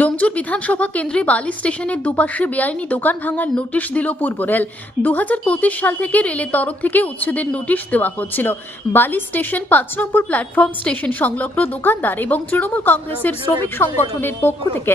ডোমজুর বিধানসভা কেন্দ্রে বালি স্টেশনের দুপাশে বেআইনি দোকান ভাঙার নোটিশ দিল পূর্ব রেল। 2025 সাল থেকে রেলের তরফ থেকে উচ্ছেদের নোটিশ দেওয়া হচ্ছিল। বালি স্টেশন 5 নম্বর প্ল্যাটফর্ম স্টেশন সংলগ্ন দোকানদার এবং তৃণমূল কংগ্রেসের শ্রমিক সংগঠনের পক্ষ থেকে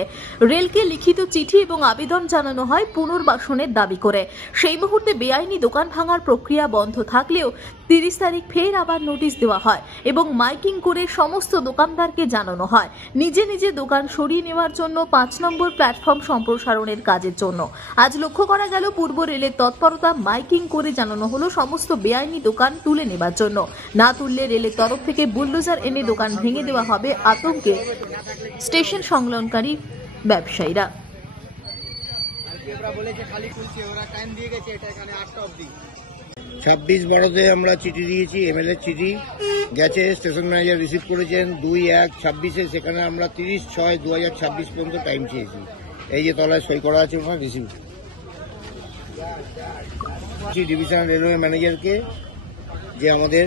রেলকে লিখিত চিঠি এবং আবেদন জানানো হয় পুনর্বাসনের দাবি করে। সেই মুহূর্তে বেআইনি দোকান ভাঙার প্রক্রিয়া বন্ধ থাকলেও 30 তারিখ ফের আবার নোটিশ দেওয়া হয় এবং মাইকিং করে সমস্ত দোকানদারকে জানানো হয় নিজে নিজে দোকান সরিয়ে নেওয়ার জন্য 5 নম্বর প্ল্যাটফর্ম সম্প্রসারণের কাজের জন্য। আজ লক্ষ্য করা গেল পূর্ব রেলের তৎপরতা, মাইকিং করে জানানো হলো সমস্ত বেআইনি দোকান তুলে নেবার জন্য। না তুললে রেলের তরফ থেকে বুলডোজার এনে দোকান ভেঙে দেওয়া হবে আতঙ্কে স্টেশন সংলগ্নকারী ব্যবসায়ীরা। 26/12 আমরা চিঠি দিয়েছি, এমএলএ চিঠি গেছে, স্টেশন ম্যানেজার রিসিভ করেছেন 2/1/26-এ, সেখানে আমরা 30/6/2026 পর্যন্ত টাইম চেয়েছি। এই যে তলায় সই করা আছে ওখানে রিসিভ ডিভিশনাল রেলওয়ে ম্যানেজারকে যে আমাদের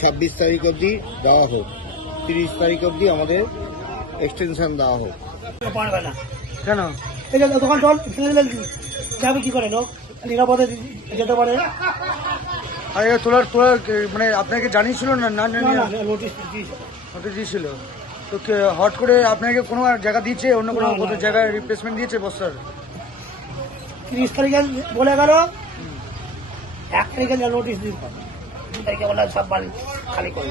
26 তারিখ অবধি দেওয়া হোক, 30 তারিখ অবধি আমাদের এক্সটেনশন দেওয়া হোক। কেন এই যে দোকান চল যাবে কি করে লোক নিরাপদে যেতে পারে? আর তোলার মানে আপনাকে জানিয়েছিল না? না নোটিশ দিয়েছিল তো হট করে আপনাকে কোনো জায়গা দিয়েছে, অন্য কোনো জায়গায় রিপ্লেসমেন্ট দিয়েছে বস্তার? 30 তারিখে বলে গেল, 1 তারিখে নোটিশ দিন, 2 তারিখে বলে সব মাল খালি করে।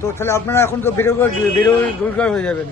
তো তাহলে আপনারা এখন তো বেরোয় রোজগার হয়ে যাবেন।